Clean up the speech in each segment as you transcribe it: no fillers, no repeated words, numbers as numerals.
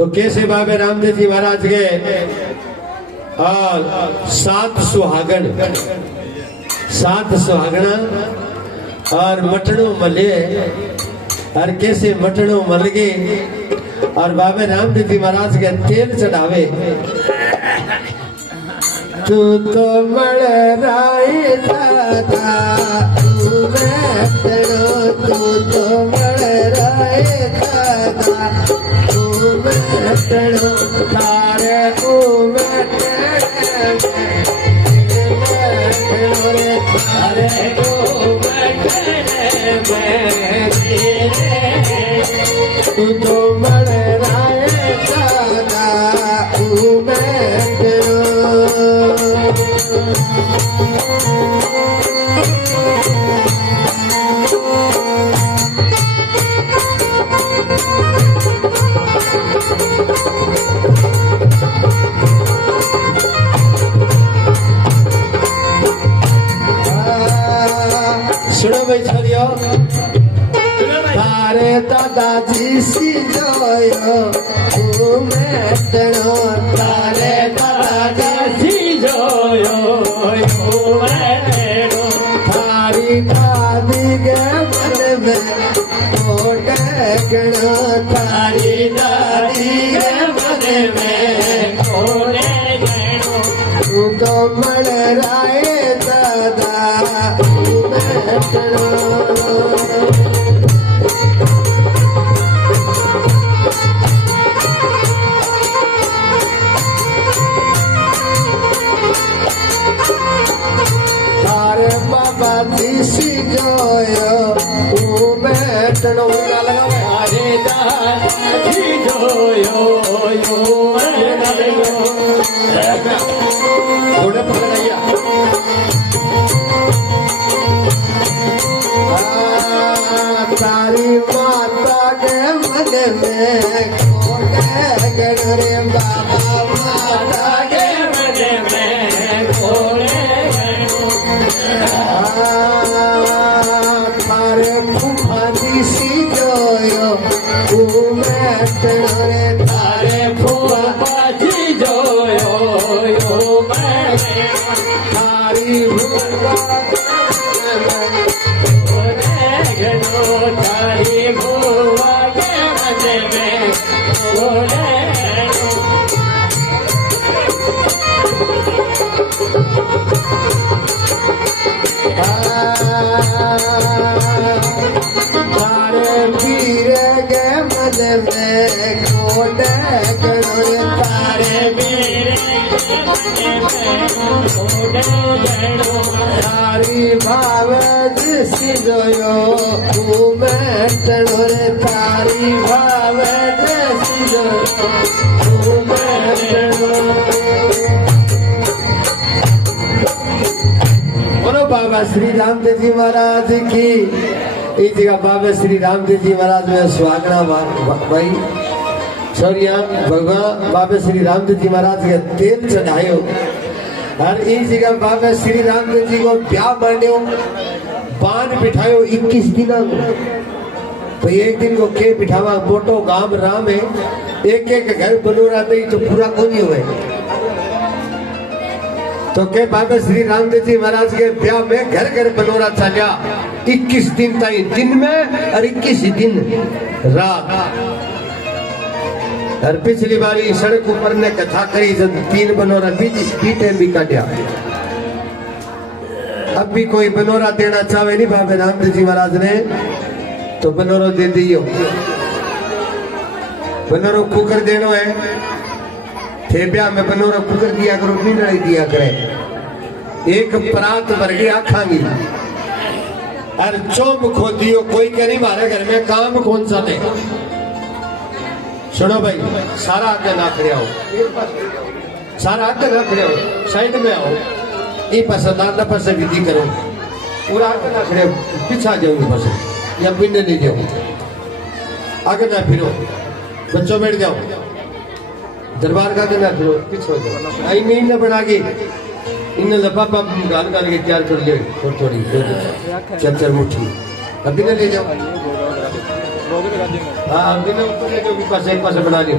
तो कैसे बाबे रामदेव जी महाराज के और 7 सुहागना और मटनो मले और कैसे मटनो मल गए और बाबे रामदेव जी महाराज के तेल चढ़ावे। तू तो मल राय दादा तू तो मल राय दादा तू मटनो तारे तू तो मर राय दादा तू सुनो भाई छोरियो तारे दादाजी सी जोयो तू मेटनो तारे दादाजी सी जोयो तू मेटनो थारी दादी के मन में कोटे गणो थारी दादी के मन में कोटे गणो तू तो मर राय दादा तू मेटनो सी जोयो तू बैठनो लगा हरे दादी जोयो थोड़े पकड़ाइया तारी माता के मन में कोटे गणरे बाबा माता के मन में कोटे तारे फूफाजी सी जोयो तू मेटनो रे तारे फूफाजी जोयो तारी भूफा तारी भूफा के मन में तारे वीर के मन में कोटे गणो तारे वीर के मन में कोटे गणो तारी भाव जिसी जोयो तू मेटनो रे तारी भाव जिसी जोयो तू मेटनो। बोलो बाबा श्री रामदेव जी महाराज की इस जगह बाबा श्री रामदेव जी महाराज में सुहागना भाई छोरिया भगवान बाबा श्री रामदेव जी महाराज के तेल चढ़ायो और इस जगह बाबा श्री रामदेव जी को ब्याह मांडियो बान बिठायो 21 दिन तो एक दिन को के बिठावा मोटो गांव राम है एक घर बनोरा नहीं तो पूरा कौन ही हुए तो के बाबा श्री रामदेव जी महाराज के ब्याह में घर घर बनोरा चलिया 21 दिन तक दिन में और 21 दिन रात। और पिछली बारी सड़क ऊपर ने कथा करी जब 3 बनोरा बीते भी काटिया। अब भी कोई बनोरा देना चाहे नहीं बाबा रामदेव जी महाराज ने तो बनोरो दे दियो। बनोरो कुकर देनो है थेबिया में बनोरो कुकर दिया करो नींदड़ी दिया करे एक परात भर गई आखांगी और चौम खो दियो कोई कह मारे घर में काम कौन सा दे। सुनो भाई सारा आगे ना खड़े आओ सारा आगे ना खड़े आओ साइड में आओ ये पसंद पास विधि करो पूरा आगे ना खड़े पीछा जाओ बस या पिंड नहीं जाओ आगे ना फिरो बच्चों बैठ जाओ दरबार का ना फिरो पीछे जाओ आई नहीं ना बना के इन लफाफा गाल गाल के तैयार कर ले थोड़ी थोड़ी चल मुट्ठी अभी ना ले जाओ हाँ दिनों ऊपर लेके एक पास बना लियो।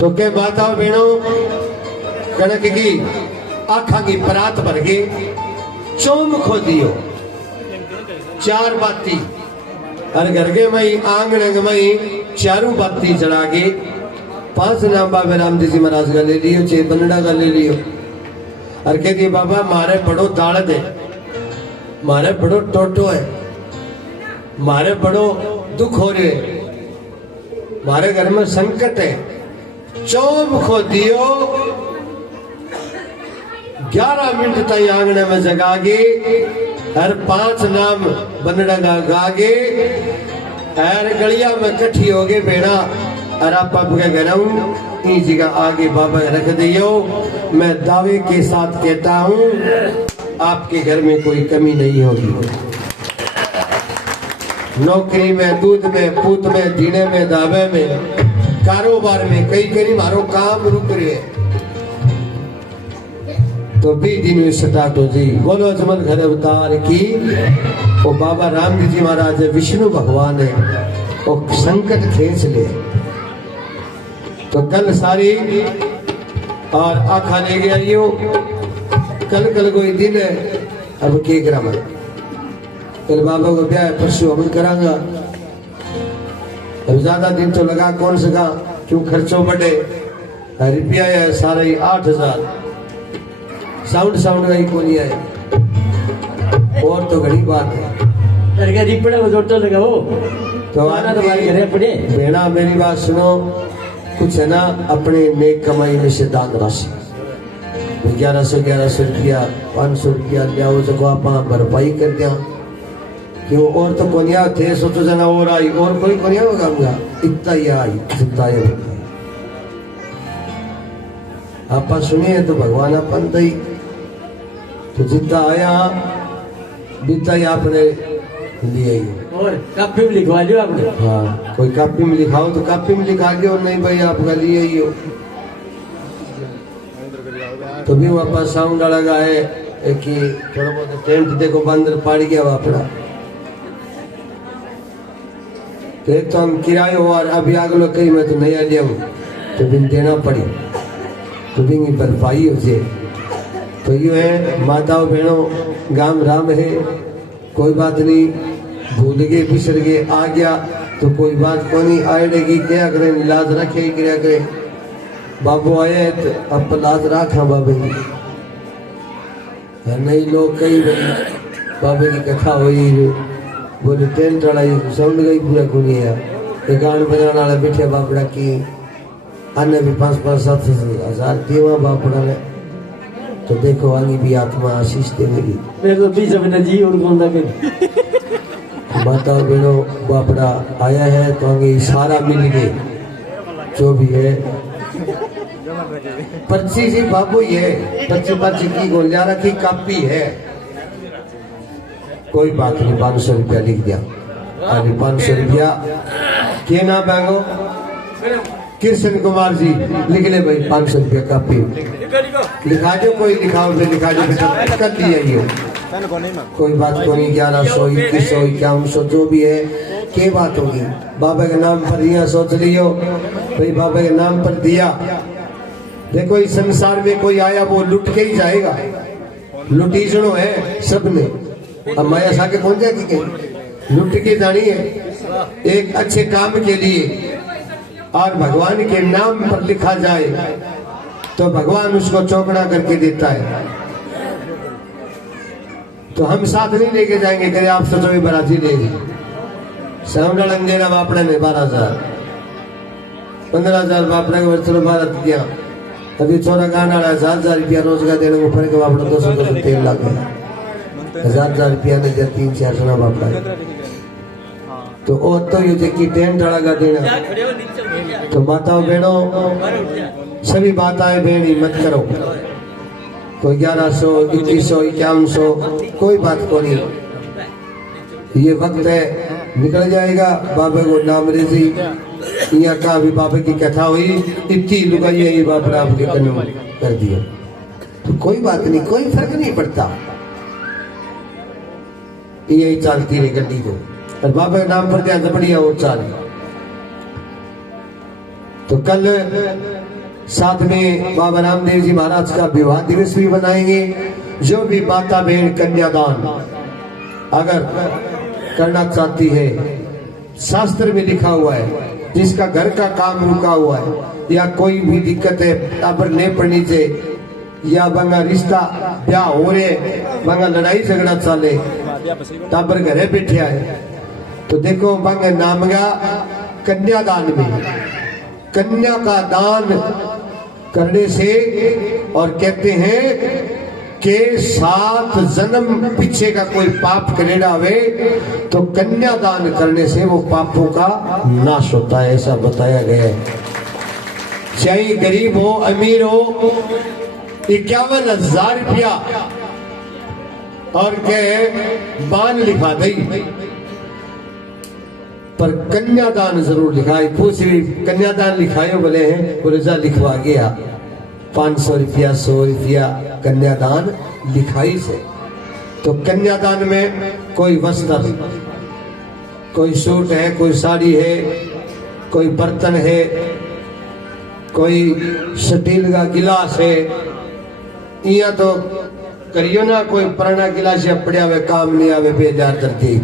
तो के माताओं बहनों कणक की आखा की परात भर के चोम खो दियो 4 बाती और घर के मई आंगन मई 4 बाती चढ़ा के 5 नाम बाबे रामदेव जी महाराज का ले लियो 6 बनड़ा का ले लियो और कह दिए बाबा मारे बड़ो दालत है, मारे बड़ो टोटो है, मारे बड़ो दुख हो रहे, मारे घर में संकट है। चोम खो दियो 11 मिनट तक आंगने में जगा के हर 5 नाम बनड़ा गा के हर गलिया में कट्ठी हो गए बेड़ा और आप के घर इस जगह आगे बाबा रख दियो। मैं दावे के साथ कहता हूँ आपके घर में कोई कमी नहीं होगी। नौकरी में, दूध में, पूत में, जीने में, दावे में, कारोबार में कई करी मारो काम रुक रहे तो भी दिन स्टार्ट हो जी। बोलो अजमल घर अवतार की। वो बाबा रामदेव जी महाराज विष्णु भगवान है वो संकट खींच ले तो कल सारी और आखा ले गया यो कल कोई दिन है। अब के करा मैं कल बाबा को ब्याह परसों अमल करांगा। अब ज्यादा दिन तो लगा कौन सका क्यों खर्चों बढ़े रुपया है सारा ही 8000 साउंड का ही को नहीं आए और तो घनी बात है तो आना तुम्हारे घरे पड़े बेड़ा। मेरी बात सुनो कुछ है ना अपने नेक कमाई में से दान राशि 1100 रुपया 500 रुपया लियाओ जो आप भरपाई कर दिया क्यों और तो कोनिया थे सोचो जना और आई और कोई कोनिया होगा इतना ही आई जितना ही आप सुनिए तो भगवान अपन दई तो जितना आया बीता ही आपने लिए और कापी में लिखवा लियो आपने। हाँ कोई कापी में लिखाओ तो कापी में लिखा लियो नहीं भाई आपका लिए ही हो तो भी वापस साउंड लगा है कि थोड़ा बहुत टेंट देखो बंदर पाड़ गया वापड़ा तो एक तो हम किराए हो और अभी आगे लोग कहीं मैं तो नहीं आ लिया तो बिन देना पड़ी तो भी भरपाई हो जाए। तो ये है माताओं बहनों गांव राम है कोई बात नहीं भूल गए बिसर गए आ गया तो कोई बात को नहीं आएगी क्या करें लाज रखे क्या करें बाबू आए तो अब लाज रखा बाबे नहीं लोग कई बाबे की कथा हुई बोले टेंट वाला साउंड गई पूरा खुली है गान बजाने वाला बैठे बापड़ा की अन्य भी 5-7 हजार देवा बापड़ा ने तो देखो आगे भी आत्मा आशीष देगी मेरे तो पीछे में जी और कौन लगे माता बहनों बापड़ा आया है तो आगे सारा मिल गए जो भी है पर्ची जी बाबू ये पर्ची की गोलियां रखी कापी है कोई बात नहीं 500 रुपया लिख दिया अभी 500 रुपया के नाम बैंगो कृष्ण कुमार जी लिख ले भाई 500 रुपया कापी लिखा दो कोई लिखाओ पे लिखा दो कर दिया ये कोई बात को नहीं 1100 2100 5100 जो भी है के बात होगी बाबा के नाम पर दिया सोच लियो भाई बाबा के नाम पर दिया। देखो इस संसार में कोई आया वो लुट के ही जाएगा लुटीजड़ो है सब ने अब माया साके कौन जाएगी कहीं लुट के जानी है एक अच्छे काम के लिए और भगवान के नाम पर लिखा जाए तो भगवान उसको चौकड़ा करके देता है। तो हम साथ नहीं लेके जाएंगे करे आप सोचो बराती ले सामने लंगेरा बापड़े में 12,000 15,000 बापड़े के वर्ष 12 दिया अभी छोरा गाना 1,000 रुपया रोज का देने ऊपर के बापड़ा 200 तेल लग गया 1,000 रुपया ने जब 3-4 सुना बापड़ा तो और तो ये देखिए टेंट लगा देना तो माताओं बहनों सभी माताएं बहनी मत करो कोई 1100 2100 5100 कोई बात को नहीं ये वक्त है निकल जाएगा बाबे को नाम रेजी यहाँ का भी बाबे की कथा हुई इतनी लुगाई ये बाबा आपके कन्म कर दिया तो कोई बात नहीं कोई फर्क नहीं पड़ता यही चलती रही गड्डी को, और बाबा के नाम पर ध्यान बढ़िया वो चाल। तो कल साथ में बाबा रामदेव जी महाराज का विवाह दिवस भी बनाएंगे। जो भी माता बहन कन्यादान अगर करना चाहती है, शास्त्र में लिखा हुआ है, जिसका घर का काम रुका हुआ है या कोई भी दिक्कत है, टाबर नहीं पड़नी चाहिए, या बंगा रिश्ता ब्याह हो रहे, बंगा लड़ाई झगड़ा चले, टाबर घरे बैठे है, तो देखो बंगा नामगा कन्यादान में कन्या का दान करने से, और कहते हैं कि 7 जन्म पीछे का कोई पाप करेड़ा हुए तो कन्यादान करने से वो पापों का नाश होता है, ऐसा बताया गया है। चाहे गरीब हो अमीर हो, 51,000 रुपया और के बान लिखा दई, पर कन्यादान जरूर लिखाई। पूछ रही कन्यादान लिखायो बोले हैं, बोले जा लिखवा गया 500 रुपया 100 रुपया कन्यादान लिखाई से। तो कन्यादान में कोई वस्त्र, कोई सूट है, कोई साड़ी है, कोई बर्तन है, कोई स्टील का गिलास है, या तो करियो ना कोई पुराना गिलास या पड़ा हुए काम नहीं आवे बेजार धरती।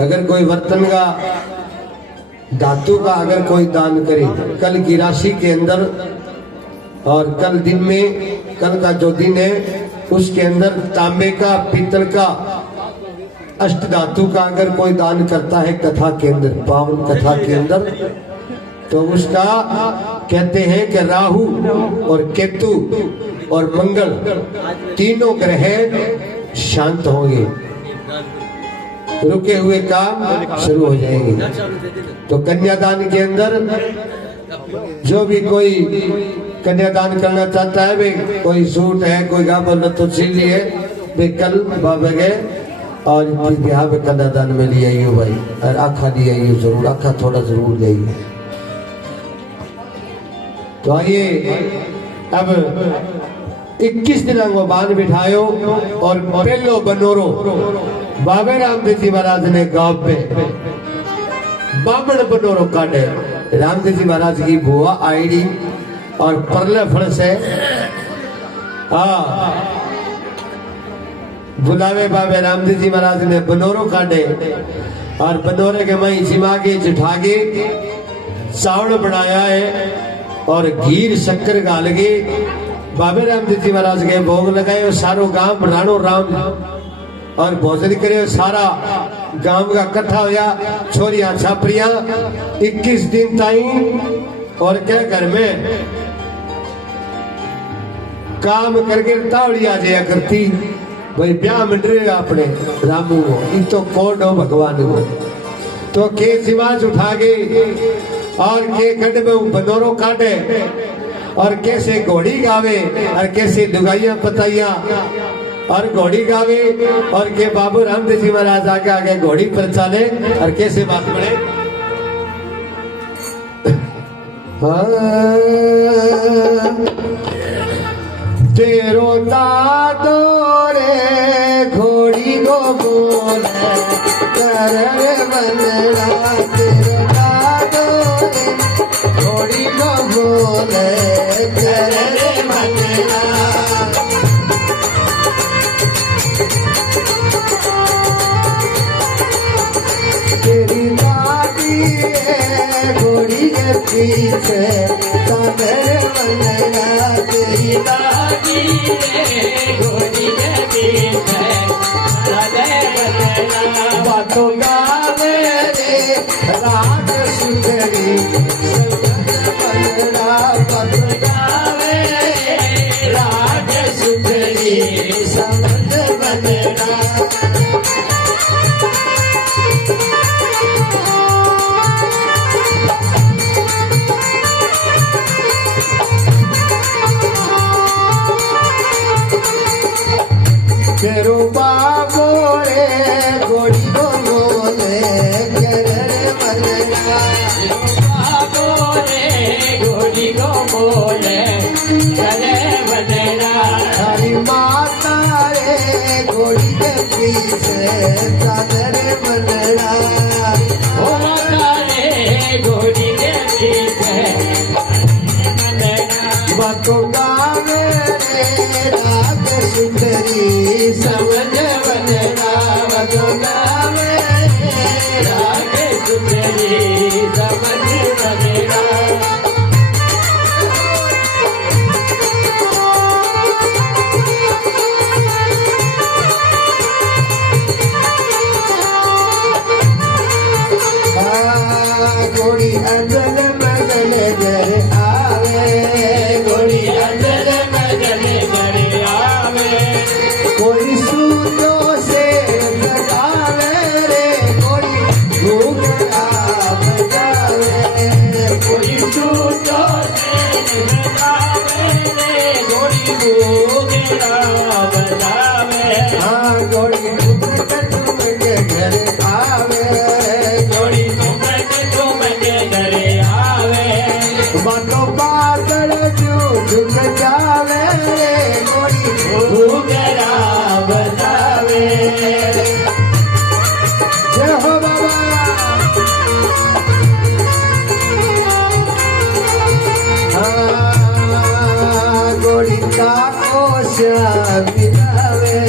अगर कोई बर्तन का धातु का अगर कोई दान करे कल की राशि के अंदर, और कल दिन में, कल का जो दिन है उसके अंदर तांबे का पीतल का अष्ट धातु का अगर कोई दान करता है कथा के अंदर, पावन कथा के अंदर, तो उसका कहते हैं कि राहु और केतु और मंगल तीनों ग्रह शांत होंगे, रुके हुए काम शुरू हो जाएंगे। तो कन्यादान के अंदर जो भी कोई कन्यादान करना चाहता है, वे कोई सूट है, कोई गाबर तो सीली है, वे कल बाबा गए और ब्याह में कन्यादान में ले आइयो भाई, और आखा ले आइयो जरूर, आखा थोड़ा जरूर ले आइयो। तो आइए अब 21 दिन को बांध बिठायो, और पहलो बनोरो बाबे रामदेव जी महाराज ने गांव पे बामण बनोरो काटे। रामदेव जी महाराज की बुआ आईडी और परले फल से बुलावे बाबे रामदेव जी महाराज ने बनोरो काटे, और बनोरे के मई जिमा के जुठागे चावल बनाया है, और घीर शक्कर गाल के बाबे रामदेव जी महाराज के भोग लगाए, और सारो गांव राणो राम और भोजन करे, सारा गांव का इकट्ठा होया, छोरिया छापरिया 21 दिन ताई, और क्या घर में काम करके तावड़ी आ जाया करती भाई, ब्याह मंडरेगा अपने रामू को, इन तो कौन हो भगवान को। तो के सिवाज उठा गए और के खड्ड में बनोरो काटे, और कैसे घोड़ी गावे, और कैसे दुगाइया पताइया और घोड़ी गावे, और के बाबू रामदेव जी महाराज आगे आगे घोड़ी पर चले, और कैसे बात पड़े। तेरो दादो रे घोड़ी को बोले कर बनना, तेरो दादो रे घोड़ी को बोले कर बनना। तेरी दादी घोड़ी के पीछे सागर बनना, तेरी दादी घोड़ी के पीछे सागर बनना। बातों गावे रे राग सुंदरी संगत बनना, बातों गावे रे राग सुंदरी संगत बनना। तेरो बाबो रे घोड़ी को बोले कर बनना, बाबो रे घोड़ी को बोले कर बनना। हरी माता पीछे चादर मनड़ा ओ माता रे घोड़ी के पीछे बातों गावे रे राग सुंदरी समझ वंदना बातों गावे रे राग सुंदरी समझ वंदना गोड़ी अंजन मगन घर आवे गोड़ी अंजन मगन घर आवे कोई सूतो से लगावे रे गोड़ी घूंघरा बजावे कोई सूतो से लगावे रे घोड़ी घूंघरा बजावे हाँ गोड़ी घूंघ के घर आवे घोड़ी घूम के घर आवे बातों बादल झुक जावे रे गोड़ी घूंघरा बजावे जय हो बाबा हाँ, गोड़ी का कोशा मिलावे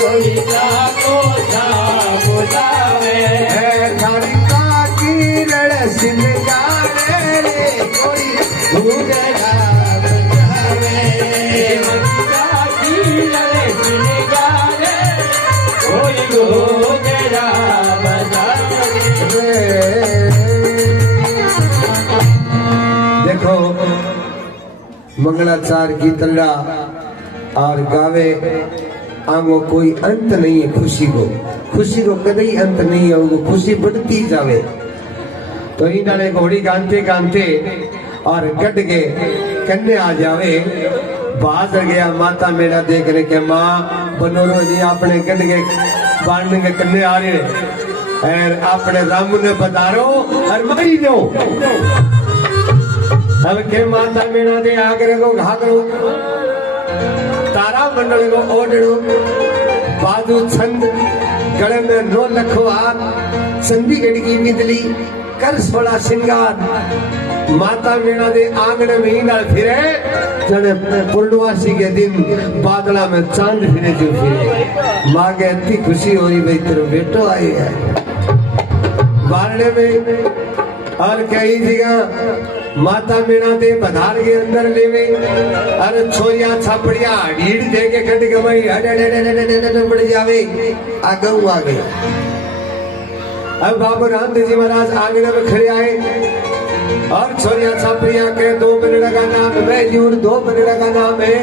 घोड़ी का कोसा बुलावे खाड़ी का किरण सिंह जावे रे गोड़ी घूंघरा बजावे मक्का की लड़े सुन गावे कोई घूंघरा बजावे देखो मंगलाचार की तलड़ा और गावे आंगो कोई अंत नहीं है खुशी को कभी अंत नहीं है वो खुशी बढ़ती जावे तो इन्होंने घोड़ी गानते गानते और गट के कन्ने आ जावे बाहर गया माता मेरा देखने के माँ बनोरो जी अपने गट के बांधने के कन्ने आ रहे और अपने रामू ने बता रो और मरी दो अब के माता मेरा दे आगरे को घागरो तारा मंडल को ओडड़ो बाजू छंद गले में नो लखो हाथ संधि गड़की बिजली कर सोला श्रृंगार माता मीणा दे आंगन में ही फिरे जने पूर्णवासी के दिन बादला में चांद फिरे जो फिरे माँ के इतनी खुशी हो रही भाई तेरे बेटो आई है बारने में और कई जगह माता मीणा दे बधार के अंदर लेवे अरे छोरिया छापड़िया ढीड़ दे के कट गई बढ़ जावे आगऊ आ गई अब बाबू रामदेव जी महाराज आंगन में खड़े आए और छोरिया छापड़िया के 2 मिनट का नाम मैं लूं 2 मिनट का नाम है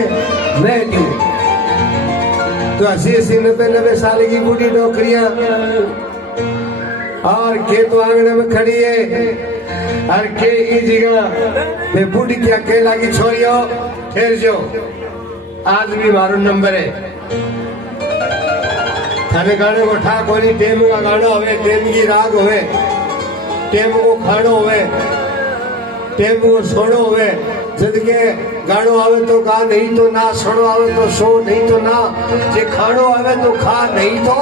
मैं लूं तो 80 90 साल की बूढ़ी नौकरियां और के तो आंगन में खड़ी है और के ई जगह मैं बूढ़ी क्या के लागी छोरियो ठहर जो आज भी मारो नंबर है थाने गाने को ठा कोई टेम का गाना होवे टेम की राग होवे टेम को खानो होवे टेम को सोनो होवे जद के गानो आवे तो गा नहीं तो ना सोनो आवे तो सो नहीं तो ना जे खानो आवे तो खा नहीं तो